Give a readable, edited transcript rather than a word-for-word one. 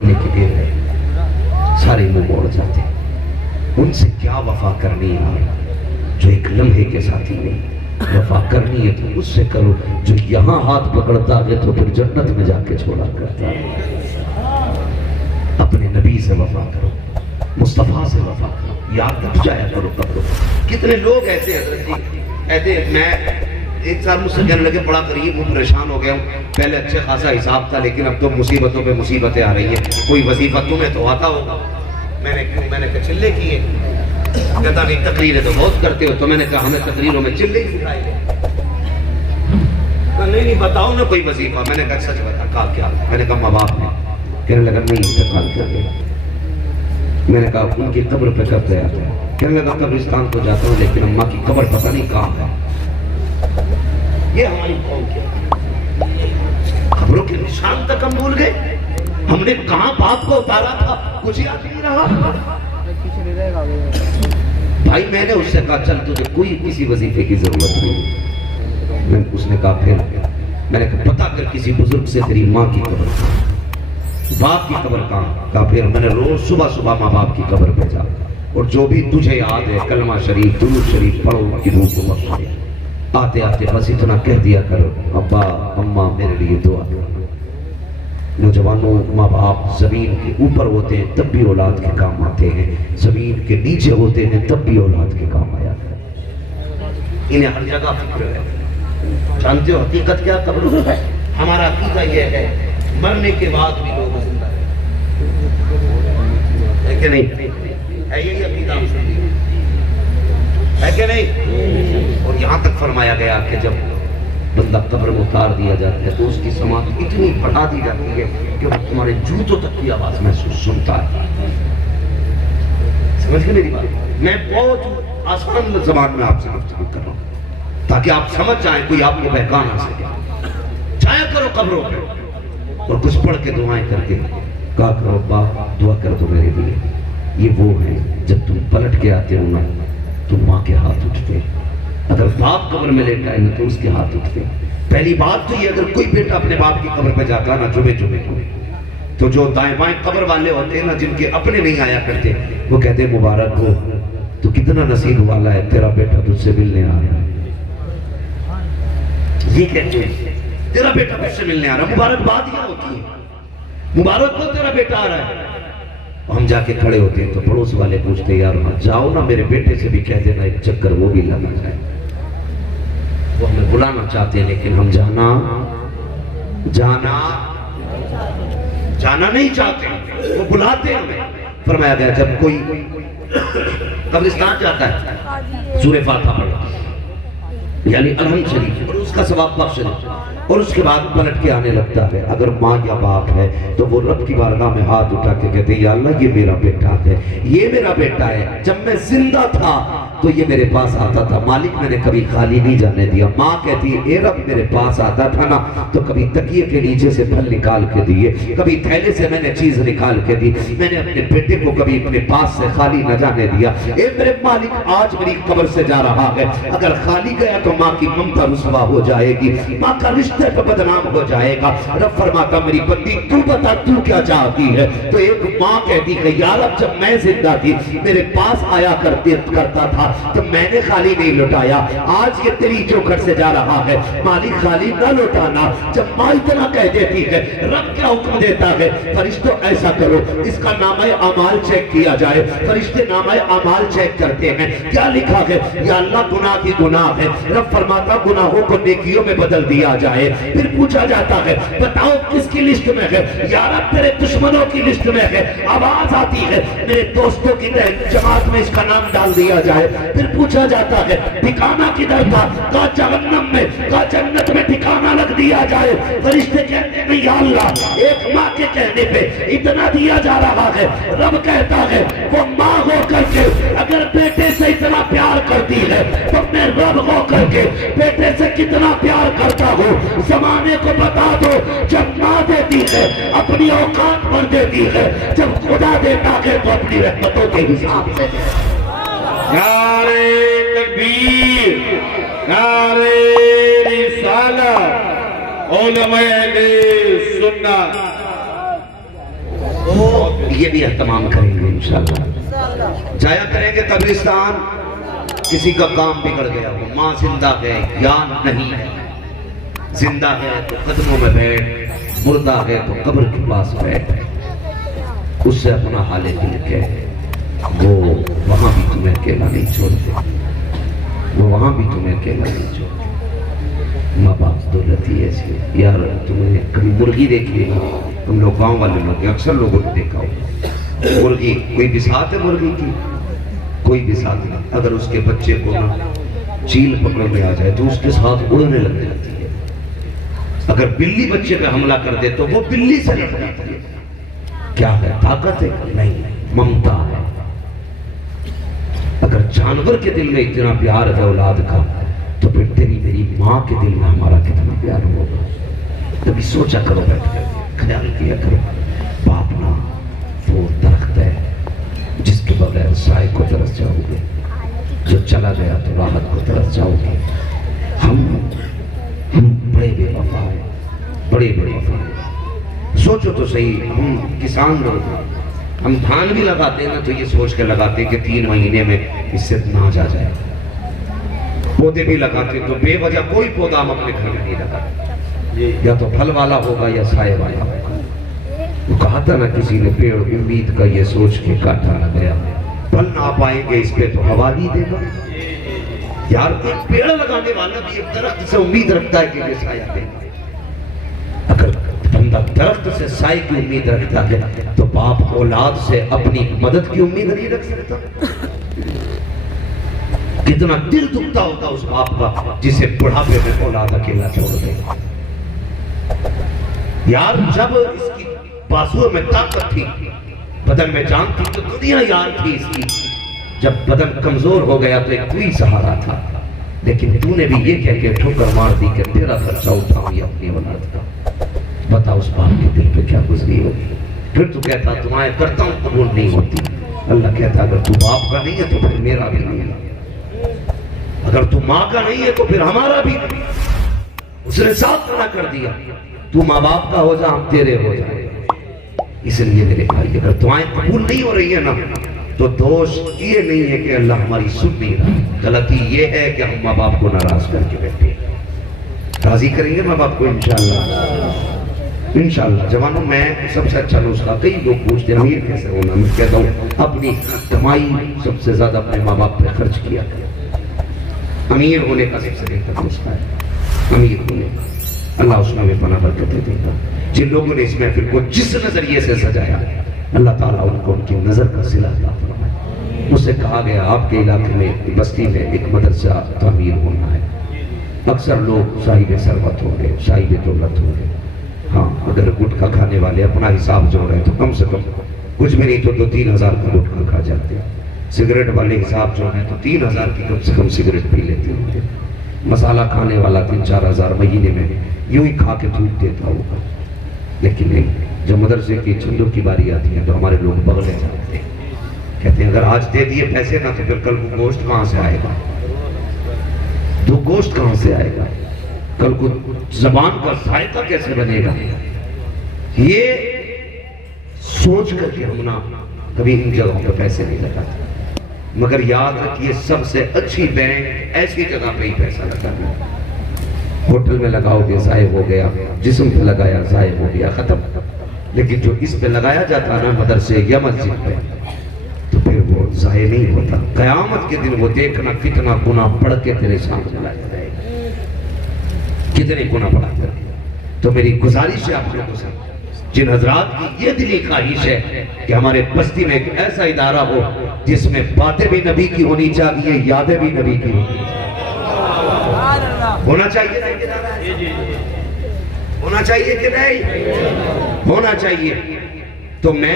लेके गिर गए, सारे मुंह मोड़ जाते। उनसे क्या वफा करनी है जो एक लम्हे के साथी नहीं। वफा करनी है तो उससे करो जो यहाँ हाथ पकड़ता है तो फिर जन्नत में जाके छोड़ा करता है। अपने नबी से वफा करो, मुस्तफा से वफा करो, याद रख जाया करो कब्रों। कितने लोग ऐसे ऐसे मैं एक साल मुझसे कहने लगे बड़ा करिए वो परेशान हो गया हूँ, पहले अच्छे खासा हिसाब था लेकिन अब तो मुसीबतों पे मुसीबतें आ रही है, कोई वजीफा तुम्हें तो आता होगा। मैंने कहा चिल्ले किए, कहता नहीं तकरीरें तो बहुत करते हो। तो मैंने कहा हमें तकरीरों में चिल्ले ही सिखाई है। नहीं बताओ ना कोई वजीफा। मैंने कहा सच बता कहा क्या। मैंने कहा माँ बाप ने। कहने लगा नहीं इंतकाल कर गया। मैंने कहा उनकी कब्र पे कब गया था। कहने लगा कब्रिस्तान को जाता हूँ लेकिन अम्मा की कब्र पता नहीं कहाँ है। ये हमारी कौम क्या खबरों के निशान तक हम भूल गए। हमने कहां बाप को उतारा था कुछ याद नहीं रहा। भाई मैंने उससे कहा चल तुझे कोई किसी वजीफे की जरूरत नहीं। उसने कहा फिर मैंने कहा पता कर किसी बुजुर्ग से तेरी माँ की कब्र बाप की कब्र कहाँ। कहा फिर मैंने रोज सुबह सुबह माँ बाप की कब्र पे जा और जो भी तुझे याद है कलमा शरीफ दुरूद शरीफ पढ़ो उनकी रूह को बख्शे। आते आते बस इतना कह दिया करो अब्बा अम्मा मेरे लिए दुआ करो। नौजवानों माँ बाप जमीन के ऊपर होते हैं तब भी औलाद के काम आते हैं, जमीन के नीचे होते हैं तब भी औलाद के काम आया है। इन्हें हर जगह फिक्र है। जानते हो हकीकत क्या कब्र है। हमारा अकीदा यह है मरने के बाद भी लोग जिंदा है कि नहीं है। यही अकीदा है कि नहीं। और यहाँ तक फरमाया गया कि जब बंदा कब्र में उतार दिया जाता है तो उसकी समाधि इतनी बढ़ा दी जाती है कि वो तुम्हारे जूतों तक की आवाज महसूस सुनता है। समझ गए मेरी बात। मैं बहुत आसान जबान में आपसे गुफ्तगू कर रहा हूँ ताकि आप समझ जाएं, कोई आपको बहका ना सके। जाया करो कब्रों पे और कुछ पढ़ के दुआएं करके कहा करो बाप दुआ कर दो मेरे लिए। ये वो है जब तुम पलट के आते हो ना तो माँ के हाथ उठते, अगर बाप कब्र में लेटा है तो उसके हाथ उठते। पहली बात तो ये अगर कोई बेटा अपने बाप की कब्र पे जाता ना जुमे जुमे तो जो दाएं बाएं कब्र वाले होते हैं ना जिनके अपने नहीं आया करते वो कहते मुबारक हो तो कितना नसीब वाला है तेरा बेटा तुझसे मिलने आ रहा है। ये कहते हैं तेरा बेटा तुझसे मिलने आ रहा है। मुबारकबाद क्या होती है। मुबारक हो तेरा बेटा आ रहा है। हम जाके खड़े होते हैं तो पड़ोस वाले पूछते यार मत जाओ ना मेरे बेटे से भी कह देना एक चक्कर वो भी लगा जाए। वो हमें बुलाना चाहते हैं लेकिन हम जाना नहीं चाहते। वो बुलाते हैं हमें। फरमाया गया जब कोई कब्रिस्तान जाता है सूरह फातिहा पढ़ो यानी अलहम्द शरीफ और उसका सवाब बख्श और उसके बाद पलट के आने लगता है। अगर माँ या बाप है तो वो रब की बारगाह में हाथ उठा के कहते हैं या अल्लाह ये मेरा बेटा है, ये मेरा बेटा है। जब मैं जिंदा था तो ये मेरे पास आता था मालिक, मैंने कभी खाली नहीं जाने दिया। माँ कहती है ए रब मेरे पास आता था ना तो कभी तकिए के नीचे से फल निकाल के दिए, कभी थैले से मैंने चीज निकाल के दी, मैंने अपने बेटे को कभी अपने पास से खाली न जाने दिया। ए मेरे मालिक आज मेरी कब्र से जा रहा है, अगर खाली गया तो माँ की ममता रुसवा हो जाएगी, माँ का रिश्ते पे बदनाम हो जाएगा। रब फरमाता मेरी बंदी तू बता तू क्या चाहती है। तो एक माँ कहती है यार अब जब मैं जिंदा थी मेरे पास आया करता था तो मैंने खाली नहीं लुटाया, आज ये तेरी जो घर से जा रहा है मालिक खाली न लुटाना। जब माँ इतना कह देती है रब क्या हुक्म देता है फरिश्तों ऐसा करो इसका नामा अमाल चेक किया जाए। फरिश्ते नामा अमाल चेक करते हैं क्या लिखा है या अल्लाह गुनाह की गुनाह है। रब फरमाता गुनाहों को नेकियों में बदल दिया जाए। फिर पूछा जाता है बताओ किसकी लिस्ट में है यार अब तेरे दुश्मनों की लिस्ट में है। आवाज आती है मेरे दोस्तों की जमात में इसका नाम डाल दिया जाए। फिर पूछा जाता है ठिकाना किधर था का जहन्नम में का जन्नत में ठिकाना लग दिया जाए। फरिश्ते कहते हैं या अल्लाह एक माँ के कहने पे इतना दिया जा रहा है। रब कहता है वो माँ हो करके अगर बेटे से इतना प्यार करती है तो मैं रब हो करके बेटे से कितना प्यार करता हूँ जमाने को बता दो। जब माँ देती है अपनी औकात पर देती है, जब खुदा देता है तो अपनी रहमतों के हिसाब से। नारे तकबीर, नारे रिसालत, उलमाए सुन्नत। ये भी एहतमाम करेंगे इंशाल्लाह। जाया करेंगे कब्रिस्तान, किसी का काम बिगड़ गया हो, माँ जिंदा है या नहीं है, जिंदा है तो कदमों में बैठ, मुर्दा है तो कब्र के पास बैठ, उससे अपना हाले दिल के, वो वहां भी तुम्हें अकेला नहीं छोड़ते, वो वहां भी तुम्हें अकेला नहीं छोड़ते। माँ बाप दौलत ही ऐसी यार। तुमने कभी मुर्गी देखी है? हम लोग गाँव वाले लोग अक्सर लोगों ने देखा हो मुर्गी, कोई बिसात है मुर्गी की, कोई बिसात नहीं। अगर उसके बच्चे को ना चील पकड़ में आ जाए तो उसके साथ उड़ने लग जाती है। अगर बिल्ली बच्चे पे हमला कर दे तो वो बिल्ली से लड़ जाती है। क्या है? ताकत है? नहीं, ममता है। अगर जानवर के दिल में इतना प्यार है औलाद का, तो फिर तेरी मेरी माँ के दिल में हमारा कितना प्यार होगा। कभी सोचा करो, बैठ कर ख्याल किया करो। बाप ना वो दरख्त है जिसके बगैर साए को तरस जाओगे, जो चला गया तो राहत को तरस जाओगे। हम बड़े बेवफा हैं, बड़े बेवफा हैं। सोचो तो सही, हम किसान लोग हैं, हम धान भी लगाते हैं ना तो ये सोच के लगाते हैं कि 3 महीने में इससे नाज आ जाए। पौधे भी लगाते तो बेवजह कोई पौधा हम अपने घर में नहीं लगाते, या तो फल वाला होगा या साए वाला होगा। वो कहा था ना किसी ने, पेड़ उम्मीद का ये सोच के काटा न गया, फल ना पाएंगे इस पे तो हवा भी देगा। यार एक पेड़ लगाने वाला भी एक दरख्त से उम्मीद रखता है कि ये साया देगा। अगर बंदा दरख्त से साए की उम्मीद रखता है तो बाप औलाद से अपनी मदद की उम्मीद नहीं रख सकता। कितना दिल दुखता होता उस बाप का जिसे बुढ़ापे में औलाद अकेला छोड़ दे। यार जब इसकी बाजुओं में ताकत थी, बदन में जान थी, तो दुनिया यार थी इसकी। जब बदन कमजोर हो गया तो एक कोई सहारा था, लेकिन तूने भी ये कह के ठोकर मार दी कि तेरा खर्चा उठाऊंगी अपनी औलाद का। बता उस बाप के दिल पे क्या गुजरी होगी। फिर तू कहता तुम्हारे करता हूं कबूल नहीं होती। अल्लाह कहता अगर तू बाप का नहीं है तो फिर मेरा भी नहीं है, अगर तू माँ का नहीं है तो फिर हमारा भी नहीं। उसने साफ मना कर दिया, तू माँ बाप का हो जा, हम तेरे हो जाए। इसलिए मेरे भाई अगर दुआएं कबूल नहीं हो रही है ना, तो दोष ये नहीं है कि अल्लाह हमारी सुन नहीं रहा, गलती ये है कि हम माँ बाप को नाराज करके बैठे। राजी करेंगे माँ बाप को इंशाअल्लाह, इंशाअल्लाह। जवानों में सबसे अच्छा नुस्खा, कई लोग पूछते हैं अमीर कैसे होना, मैं कहता हूँ अपनी कमाई सबसे ज्यादा अपने माँ बाप पे खर्च किया। अमीर होने का सबसे बेहतर नुस्खा है अमीर होने का। अल्लाह उसमें भी पना बरकतें देगा। जिन लोगों ने इस महफिल को जिस नजरिए से सजाया, अल्लाह ताला उनको उनकी नजर का सिला अता फरमाए। मुझसे कहा गया आपके इलाके में बस्ती में एक मदरसा तामीर होना है। अक्सर लोग साहिब सरबत होंगे, साहिब दौलत होंगे। हाँ, अगर गुटखा खाने वाले अपना हिसाब जोड़ रहे तो कम से कम कुछ भी नहीं तो 2-3 हज़ार का गुटखा खा जाते हैं। सिगरेट वाले हिसाब जो है तो 3 हज़ार की कम से कम सिगरेट पी लेते होंगे। मसाला खाने वाला 3-4 हज़ार महीने में यूं ही खा के थूक देता होगा। लेकिन नहीं, जब मदरसे की चंदों की बारी आती है तो हमारे लोग बगले जाते हैं, कहते हैं अगर आज दे दिए पैसे ना तो फिर कल को गोश्त कहाँ से आएगा, दो गोश्त कहाँ से आएगा, कल को जबान का जायका कैसे बनेगा। ये सोच करके हम ना कभी इन जगहों पर पैसे नहीं लगाते। मगर याद रखिए सबसे अच्छी बैंक ऐसी जगह पे ही पैसा लगाना। होटल में लगाओगे जाये हो गया, जिस्म पे लगाया जाये हो गया, खत्म। लेकिन जो इस पे लगाया जाता है ना मदरसे या मस्जिद पे, तो फिर वो जाये नहीं होता। कयामत के दिन वो देखना कितना गुना पढ़ के तेरे सामने लाया जाएगा, कितने गुना पढ़ा कर। तो मेरी गुजारिश है आप लोगों से, जिन हजरात की ये दिली ख्वाहिश है कि हमारे बस्ती में एक ऐसा इदारा हो जिसमें बातें भी नबी की होनी चाहिए, यादें भी नबी की होना चाहिए, होना चाहिए कि नहीं होना चाहिए। तो मैं